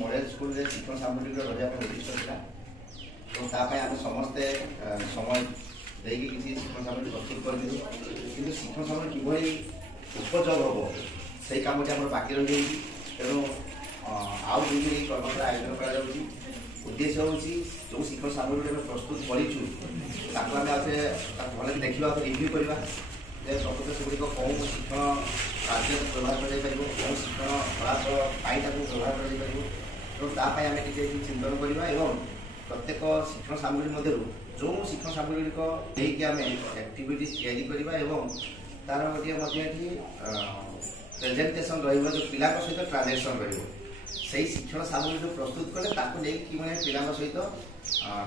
model school रे शिक्षण सामग्री रहा उद्दिष्ट था तो आम समस्ते समय देखिए किसी शिक्षण सामग्री प्रस्तुत करूँ कि शिक्षण सामग्री किभली उपयोग हम से कम बाकी रही तेणु आउ दुई कर्मशाला आयोजन कर उद्देश्य हूँ जो शिक्षण सामग्री प्रस्तुत करूँ भल देखा रिव्यू करवा प्रकृत सेगुड़ी कौन शिक्षण कार्य व्यवहार कर शिक्षण फलाफल व्यवहार कर तेणु तापाई आम चिंतन करवा एवं प्रत्येक शिक्षण सामग्री मध्य जो शिक्षण सामग्री लेकिन आम एक्टिविटी या तार गोटे प्रेजेंटेशन रहा जो पिला सहित ट्रांजेक्शन रही शिक्षण सामग्री जो प्रस्तुत कले कि पिला सहित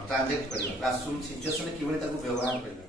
ट्रांजेक्ट कर क्लासरूम सिचुएसन कि व्यवहार कर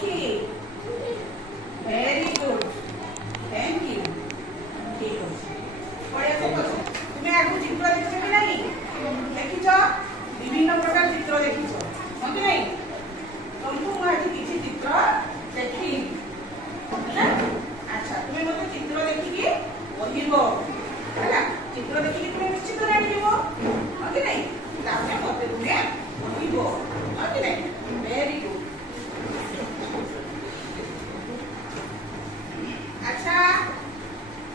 अखिल वेरी गुड थैंक यू ठीक है बढ़िया से करो तुम्हें आगु चित्र देखछ कि नहीं देखिछ विभिन्न प्रकार चित्र देखिछ हो कि नहीं तुमको मैं आज किसी चित्र देखी है अच्छा तुम्हें मते चित्र देखि के कहिबो हैला चित्र देखि के तुम्हें निश्चित जानिबो हो कि नहीं तामे मते तुम्हें कहिबो हो कि नहीं वेरी गुड अच्छा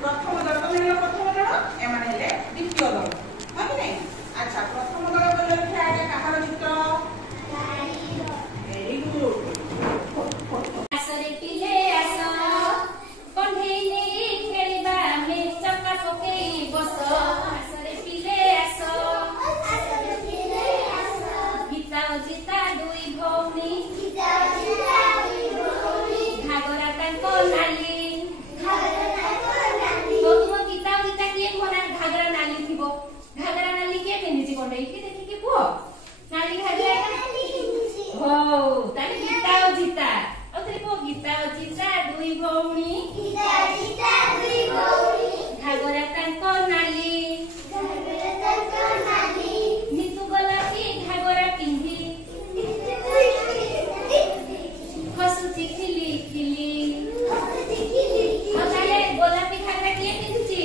प्रथम दल तो मिलल प्रथम दल एमाने हेले द्वितीय दल हो कि नहीं अच्छा प्रथम दल बोल लिखे आगे कहार चित्र वेरी गुड आसरे पिले आस कंढेई नेई खेलिबा मे चक्का पकेई बस आसरे पिले आस गीता जिता दुई भौनी घागरा तांको नाली तो तुम गीता जिता किए कोना घागरा नाली थिबो घागरा नाली के पिंदिची कंढेई के देखि के पुओ नाली घागरा हो ताले गीता जिता औतरे को गीता जिता दुई भौनी घागरा तांको नाली नितु गोलापी घागरा पिंधी हसुची खिली खिली ताले गोलापी घागरा किए पिंधुची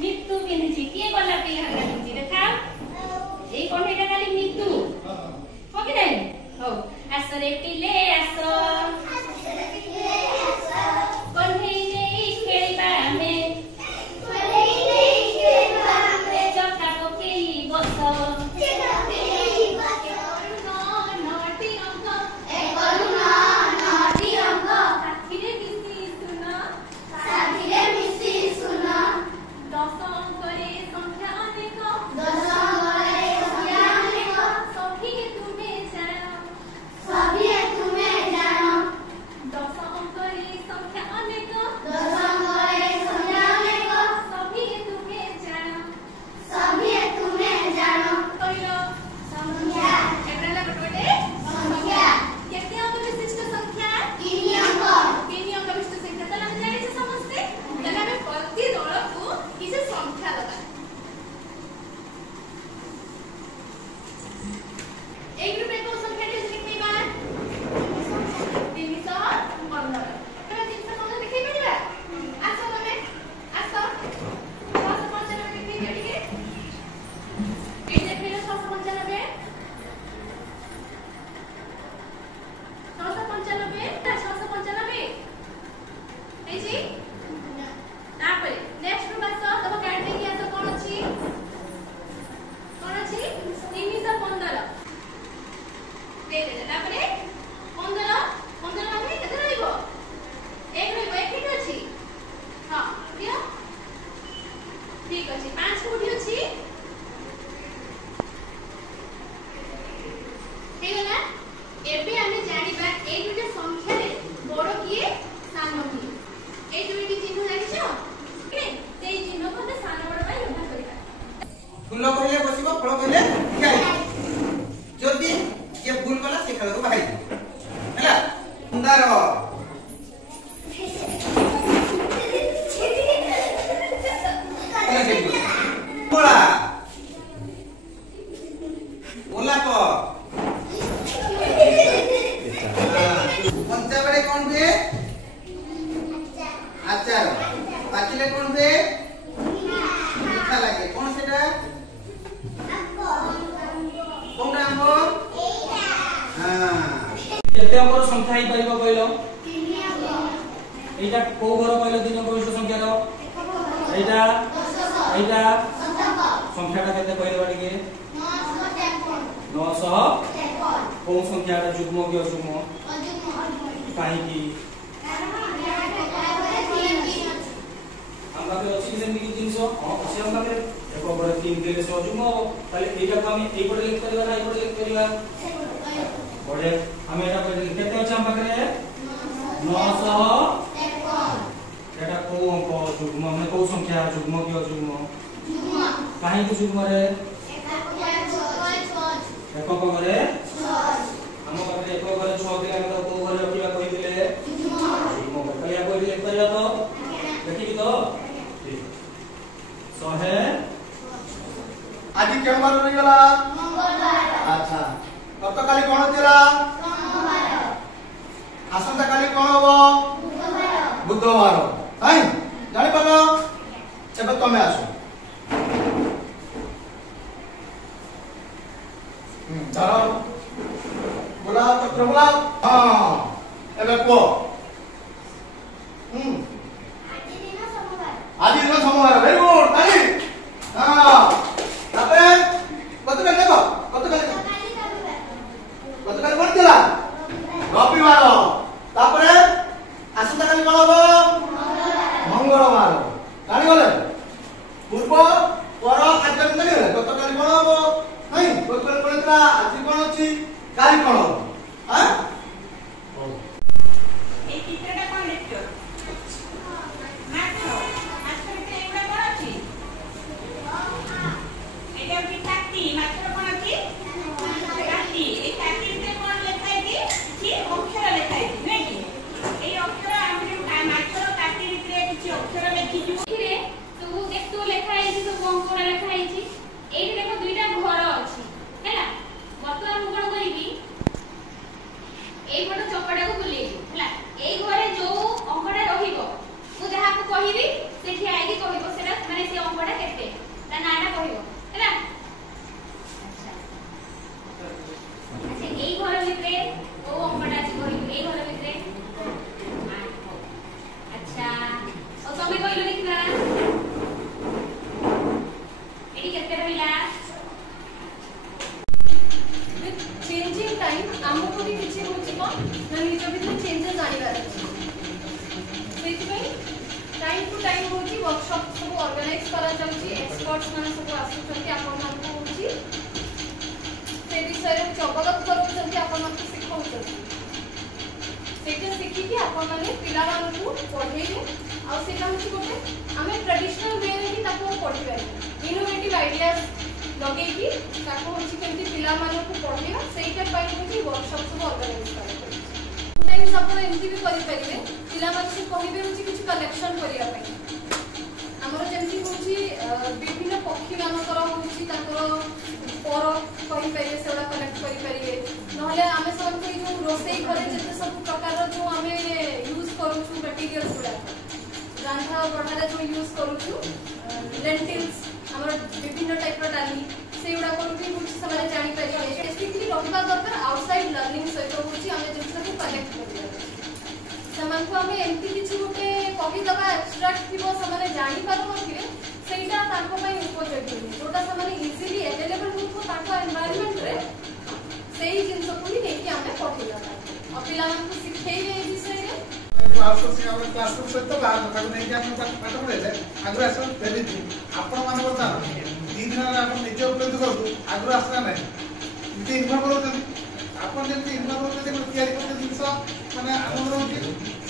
नितु पिंधुची किए गोलापी घागरा पिंधुची देखाओ एई कंढेईटा खाली नितु हो कि नहीं हो आसरे पिले आस कंढेई नेई खेलिबा मे चक्का पकेई बस साथिरे मिसी सुन दश अंकरे संख्या अनेक सखी तुमे जानो दश अंकरे संख्या अनेक सखी तुमे जानो कहिलो संख्या एटाला बटबटे संख्या केते अंक विशिष्ट संख्या 3 अंक विशिष्ट संख्या तला हम जानि छ समस्ते तला हम प्रति दल को किसे संख्या दबा एक ग्रुप को संख्या के लिखबा 315 तला 315 लिखि परिबा आसो तमे आसो 695 लिखि के ए देखिलो 695 এই জি তারপরে নেক্সট গ্রুপ আসো তবে কাটে কি আসো কোন আছে 315 দে দে তারপরে 15 মানে কেতে রইব এক ঠিক আছে हां দিও ঠিক আছে 5 কোটি আছে ঠিক না এবে আমি জানিবা এই দুটো সংখ্যারে বড় কিয়ে সান কিয়ে এই দুইটি চিহ্ন জানিছো কি সেই চিহ্ন কোতে সান বড় পাই ব্যবহার করিবা ফুল কইলে বসিব ফল কইলে ঠিকাই যদি যে ভুল কলা সে খেলକୁ বাহাই ହେଲା সুন্দর ওলা গোলাপ পঞ্চাবড়ে কোন হুয়ে আচার পাচিলে কোন হুয়ে মিঠা লাগে কোন সেটা কোনটা আম্ব হ্যাঁ কেতে অঙ্কর সংখ্যা হই পারিব কইলো 3 অঙ্ক এইটা কোন ঘর কইলো 3 অঙ্ক বিশিষ্ট সংখ্যার এইটা এইটা সংখ্যাটা কেতে কইলো বাড়িকে 953 কোন সংখ্যাটা যুগ্ম কি অযুগ্ম কাহি কি আমরা কে আছে যেমনি কি জিনিস আছে আমরা কে এক বড় 3 দিলে সে অযুগ্ম তাহলে এইটা তো আমি এই পড়ে লিখতে পারিবা না এই পড়ে লিখতে পারিবা পড়ে আমি এটা পড়ে লিখতে আছে আমরা কে 953 এটা কোন অঙ্ক যুগ্ম মানে কোন সংখ্যা যুগ্ম কি অযুগ্ম যুগ্ম কাহি কি যুগ্ম রে এক করে 6 ଆମ ପାଖରେ ଏକ ଘରେ 6 ଥିଲା ଆମେ କୋଉ ଘରେ ରଖିବା କହିଥିଲେ केउ बार रही गला अच्छा गत काली कोन थिला आसंता काली कोन हो बुधवार हाय जानि पालो एबे तमे आसो चलो बोला पत्र बोला हां एबे को आज दिन सोमवार वेरी गुड ताली हां तापे कत काली देखो कत काली पड़तिला रविवार तापरे आसंता काली कोन हो मंगलवार जानि गले पूर्व पर आज दिन गले कत काली कोन हो नहीं कत काली पड़तिला आज कोन अछि काली कोन हो हां এই চিত্রটা কোন লিখছো মাছো মাছের ভিতরে এগুলা কোন আছে এটা কি কাটি মাছের কোন আছে কাটি এই কাটির ভিতরে কোন লেখা আছে কি অক্ষর লেখা আছে নাকি এই অক্ষর আমরা মাছের কাটির ভিতরে কিছু অক্ষর লিখিছি এখানে ସବୁ দেখতো লেখা আছে ସବୁ অঙ্করা লেখা আছে এইটা দেখো দুইটা ঘর আছে হেলা বর্তমান কোন করিবি এই বড় চকড়াକୁ বুলেইবি হেলা এই ঘরে जो অঙ্কটা রহিব মু যাহাକୁ কহিবি সেটি আইডি কহিব সেটা মানে সেই অঙ্কটা কেতে তা নাটা কহিব হেলা আচ্ছা আচ্ছা এই ঘর ভিতরে ও অঙ্কটা আছে কহিব এই ঘর ভিতরে আচ্ছা ও তুমি কইলো লিখবা এটি কেতে রহিলা with changing time ଆମକୁ ବି କିଛି ହଉଛି କଣ ନା ନିଜ ଭିତରେ ଚେଞ୍ଜେସ୍ ଆଣିବାର ଅଛି ସେଇଥିପାଇଁ ଟାଇମ୍ ଟୁ ଟାଇମ୍ ହଉଛି ୱାର୍କସପ୍ ସବୁ ଅର୍ଗାନାଇଜ କରାଯାଉଛି ଏକ୍ସପର୍ଟସ୍ ମାନେ ସବୁ ଆସୁଛନ୍ତି ଆପଣମାନଙ୍କୁ ହଉଛି ସେ ବିଷୟରେ ହଉଛି ଅବଗତ କରାଉଛନ୍ତି ଆପଣମାନଙ୍କୁ ଶିଖାଉଛନ୍ତି ସେଇଟା ଶିଖିକି ଆପଣମାନେ ପିଲାମାନଙ୍କୁ ପଢ଼େଇବେ ଆଉ ସେଇଟା ହଉଛି ଗୋଟେ ଆମେ ଟ୍ରାଡିସନାଲ ୱେରେ ହିଁ ତାକୁ ପଢ଼ିପାରିବା ଇନୋଭେଟିଭ୍ ଆଇଡିଆସ୍ ଲଗେଇକି ତାକୁ ହଉଛି କେମିତି ପିଲାମାନଙ୍କୁ ପଢ଼େଇବା ସେଇଟା ପାଇଁ ହଉଛି ୱାର୍କସପ୍ ସବୁ ଅର୍ଗାନାଇଜ କରାଯାଉଛି ଟାଇମ୍ସ ଆପଣ ଏମିତି ବି କରିପାରିବେ ପିଲାମାନଙ୍କୁ କହିବେ ହଉଛି କିଛି କଲେକ୍ସନ କରିବା ପାଇଁ ଆମର ଯେମିତି ହଉଛି ବିଭିନ୍ନ ପକ୍ଷୀମାନଙ୍କର ହଉଛି ତାଙ୍କର ପର କହିପାରିବେ ସେଗୁଡ଼ା କଲେକ୍ଟ କରିପାରିବେ ନହେଲେ ଆମେ ସେମାନଙ୍କୁ ଏଇ ଯେଉଁ ରୋଷେଇ ଘରେ ଯେତେ ସବୁ ପ୍ରକାରର ଯେଉଁ ଆମେ ୟୁଜ୍ କରୁଛୁ ମେଟେରିଆଲ୍ସ ଗୁଡ଼ାକ ରନ୍ଧା ବଢ଼ାରେ ଯେଉଁ ୟୁଜ୍ କରୁଛୁ ଲେଣ୍ଟିଲ୍ସ ଆମର ବିଭିନ୍ନ ଟାଇପ୍ର ଡାଲି ସେଗୁଡ଼ାକରୁ ବି ହଉଛି ସେମାନେ ଜାଣିପାରିବେ ବେସିକଲି ରହିବା ଦରକାର ଆଉଟସାଇଡ୍ ଲର୍ଣ୍ଣିଂ ସହିତ ହଉଛି ଆମେ ଜିନିଷକୁ କଲେକ୍ଟ କରିବା ସେମାନଙ୍କୁ ଆମେ ଏମିତି କିଛି ଗୋଟେ କହିଦେବା ଆବଷ୍ଟ୍ରାକ୍ଟ ଥିବ ସେମାନେ ଜାଣିପାରୁନଥିବେ ସେଇଟା ତାଙ୍କ ପାଇଁ ଉପଯୋଗୀ ନୁହେଁ ଯୋଉଟା ସେମାନେ ଇଜିଲି ଆଭେଲେବଲ୍ ହେଉଥିବ ତାଙ୍କ ଏନଭାୟରମେଣ୍ଟରେ ସେଇ ଜିନିଷକୁ ହିଁ ନେଇକି ଆମେ ପଠେଇଦେବା ଆଉ ପିଲାମାନଙ୍କୁ ଶିଖେଇବେ ଏ ବିଷୟରେ आउटसोर्सिंग हम क्लासरूम सहित बाहर कथा नहीं हम पाठ पढ़ेले आगु आस देवी आपण मान बता 3 दिन आप निजे उपलब्ध करू आगु आसना नहीं इते इन्फॉर्म करू आपण जेंति इन्फॉर्म करू जे तयारी करते जिंस माने आनंद रहउची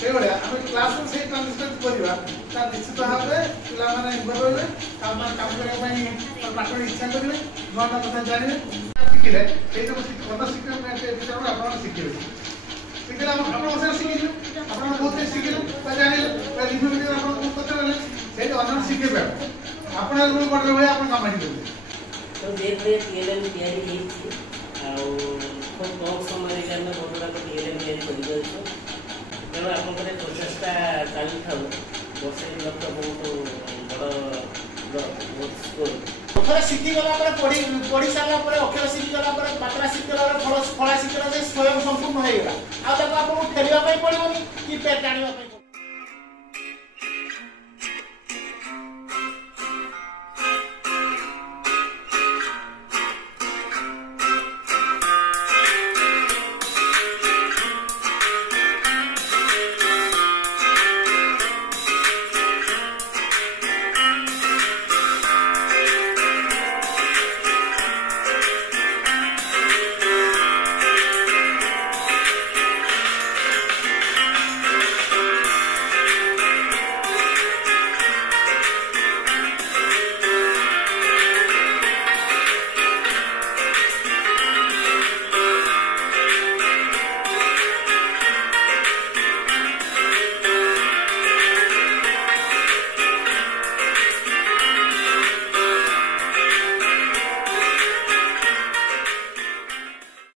से बळे हम क्लासरूम से ट्रांसफर करिवा ता निश्चित भाबे पिला माने इन्वॉल्व होइबे काम करे पई पाठ इच्छा करिवे नोटा कथा जानिबे शिखिले सेटा कथा शिखिले विचार आपण शिखिले शिखिले आपण से शिखिले आपण बहुत शिखिले ता जानिले ता रिव्यू वीडियो आपण बहुत कथा रहले सेटा अनन शिखिबे आपण रूल करले भई आपण काम मानि देबे तो देखते पीएलएम तैयारी हेछि आ खूब कम समय रे हम बडडा को पीएलएम तैयारी करि देछो तेणु आपण करे प्रोसेसटा चालू थाउ वर्षे लक्ष्य बहुत बहुत स्कोर थोड़ा शिखी गला पर पढ़ी सारा पर अक्षर शिखी गला पर मात्रा शिखी गला फला शिखी गला स्वयं संपूर्ण हो गला आ तक आपको ठेलिबा पई पड़िबनी कि पेट टाणिबा पई